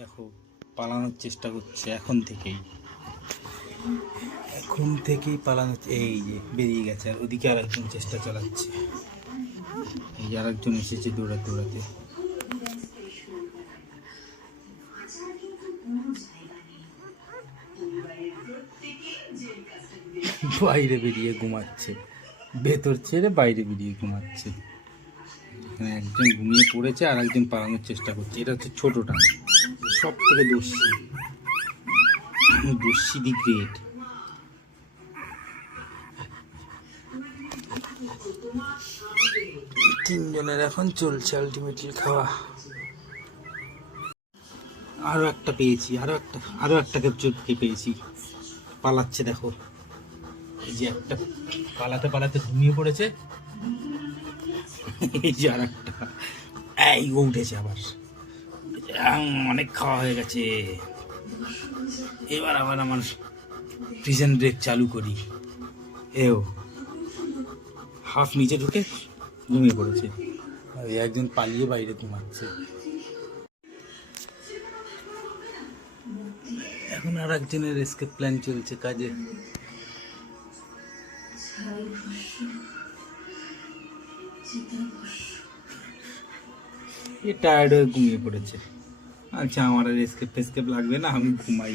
দেখো পালানোর চেষ্টা করছে এখন থেকেই পালানোর, এই যে বেরিয়ে গেছে। আর ওদিকে আরেকজন চেষ্টা চালাচ্ছে, এই যে আরেকজন এসেছে দৌড়াতে বাইরে বেরিয়ে ঘুমাচ্ছে, ভেতর ছেড়ে বাইরে বেরিয়ে ঘুমাচ্ছে। এখানে একজন ঘুমিয়ে পড়েছে আর একজন পালানোর চেষ্টা করছে। এটা হচ্ছে ছোটটা, সব থেকে দস্যি দি গ্রেট। তিনজনের এখন চলছে আলটিমেটলি খাওয়া। আরো একটা পেয়েছি, আরো একটা চোখকে পেয়েছি, পালাচ্ছে দেখো। এই যে একটা পালাতে ঘুমিয়ে পড়েছে, এই যে আর একটা এই উঠেছে আবার। অনেক খাওয়া হয়ে গেছে, এবার আবার আমার প্রিজন ব্রেক চালু করি। এও হাফ নিচে ঢুকে ঘুমিয়ে পড়েছে, আর একজন পালিয়ে বাইরে ঘুমাচ্ছে। এখন আর একজনের এসকেপ প্ল্যান চলছে কাজে। এ টায়ার্ড হয়ে ঘুমিয়ে পড়েছে। আচ্ছা, আমার আর এসকেপ লাগবে না, আমি ঘুমাই।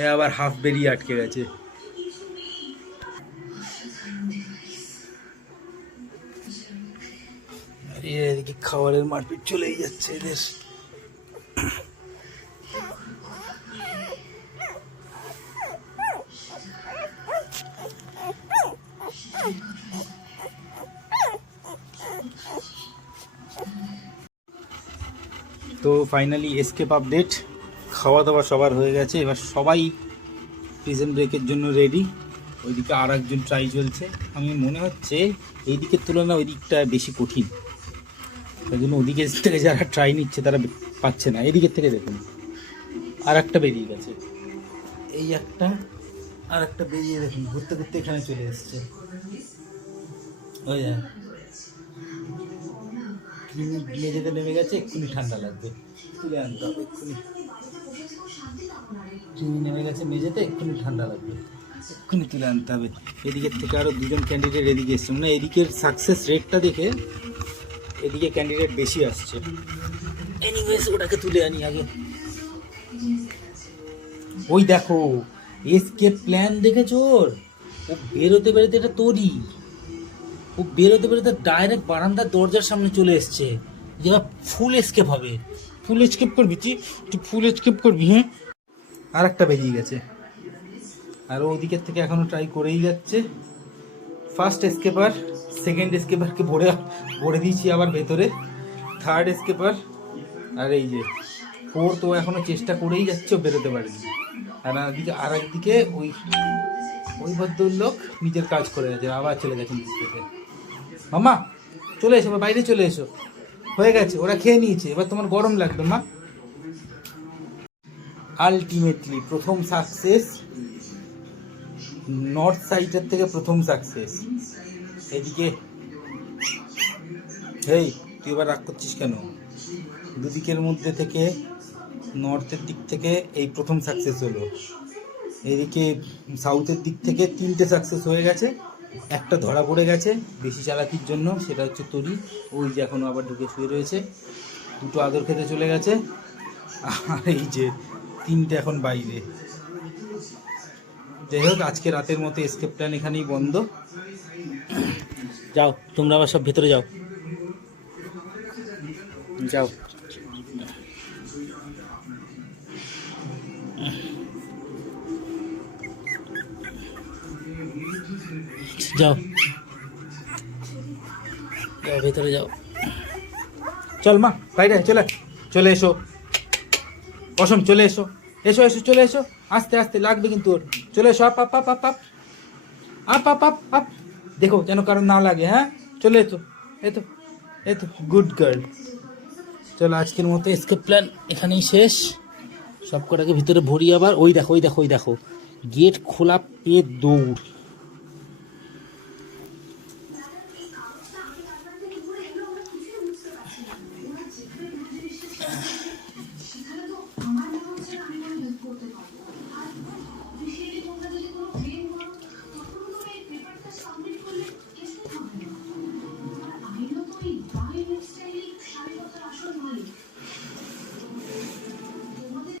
এ আবার হাফ বেরিয়ে আটকে গেছে। আরে এদিকে খাবারের মারপিট চলেই যাচ্ছে এদের। তো ফাইনালি এসকেপ আপডেট, খাওয়া দাওয়া সবার হয়ে গেছে। এবার সবাই প্রিজন ব্রেকের জন্য রেডি। ওইদিকে আর একজন ট্রাই চলছে। আমি মনে হচ্ছে এই দিকের তুলনায় ওই দিকটা বেশি কঠিন, তাই জন্য ওদিকে থেকে যারা ট্রাই নিচ্ছে তারা পাচ্ছে না। এদিকের থেকে দেখুন আর একটা বেরিয়ে গেছে, এই একটা আর একটা বেরিয়ে দেখুন ঘুরতে এখানে চলে এসছে। ওই মেঝেতে নেমে গেছে, এক্ষুনি ঠান্ডা লাগবে, তুলে আনতে হবে এক্ষুনি। নেমে গেছে মেঝেতে, এক্ষুনি ঠান্ডা লাগবে, এক্ষুনি তুলে আনতে হবে। এদিকের থেকে আরও দুজন ক্যান্ডিডেট এদিকে এসছে, মানে এদিকের সাকসেস রেটটা দেখে এদিকে ক্যান্ডিডেট বেশি আসছে। এনিওয়েজ ওটাকে তুলে আনি আগে। ওই দেখো এসকেপ প্ল্যান দেখেছো ওর, ও বেরোতে এটা তৈরি, ও বেরোতে ডাইরেক্ট বারান্দার দরজার সামনে চলে এসছে। যেটা ফুল এসকেপ হবে। ফুল এসকেপ করবি তুই ফুল এসকেপ করবি। হ্যাঁ, আর একটা বেরিয়ে গেছে, আর ওদিকের থেকে এখনো ট্রাই করেই যাচ্ছে। ফার্স্ট এসকেপার, সেকেন্ড এসকেপারকে ভরে দিয়েছি আবার ভেতরে, থার্ড এসকেপার, আর এই যে ফোর্থ ও এখনো চেষ্টা করেই যাচ্ছে, ও বেরোতে পারেনি। আর একদিকে ওই ভদ্রলোক নিজের কাজ করে যাচ্ছে, আবার চলে গেছে নিচ থেকে। মামা চলে এসো, বাইরে চলে এসো, হয়ে গেছে, ওরা খেয়ে নিয়েছে, এবার তোমার গরম লাগবে মা। আলটিমেটলি প্রথম সাকসেস, নর্থ সাইডের থেকে প্রথম সাকসেস। এদিকে হেই তুই এবার রাগ করছিস কেন? দুদিকের মধ্যে থেকে নর্থের দিক থেকে এই প্রথম সাকসেস হলো। এদিকে সাউথের দিক থেকে 3টে সাকসেস হয়ে গেছে, একটা ধরা পড়ে গেছে বেশি চালাকির জন্য, সেটা হচ্ছে তরি। ওই যে এখনও আবার ঢুকে শুয়ে রয়েছে। 2টো আদর খেতে চলে গেছে, আর এই যে 3টে এখন বাইরে। যাই হোক, আজকে রাতের মতো এসকেপ প্ল্যান এখানেই বন্ধ। যাও তোমরা আবার সব ভেতরে যাও, যাও যাও ভেতরে যাও। চল মা বাইরে চলে এসো, অসম চলে এসো, চলে এসো, আস্তে আস্তে লাগবে কিন্তু ওর। চলে এসো, up up up up up up up up, দেখো যেন কারণ না লাগে। হ্যাঁ চলে এসো, এই তো গুড গার্ল। চলো আজকের মতো এসকেপ প্ল্যান এখানেই শেষ। সব কটাকে ভিতরে ভরি আবার। ওই দেখো গেট খোলা পেয়ে দৌড়।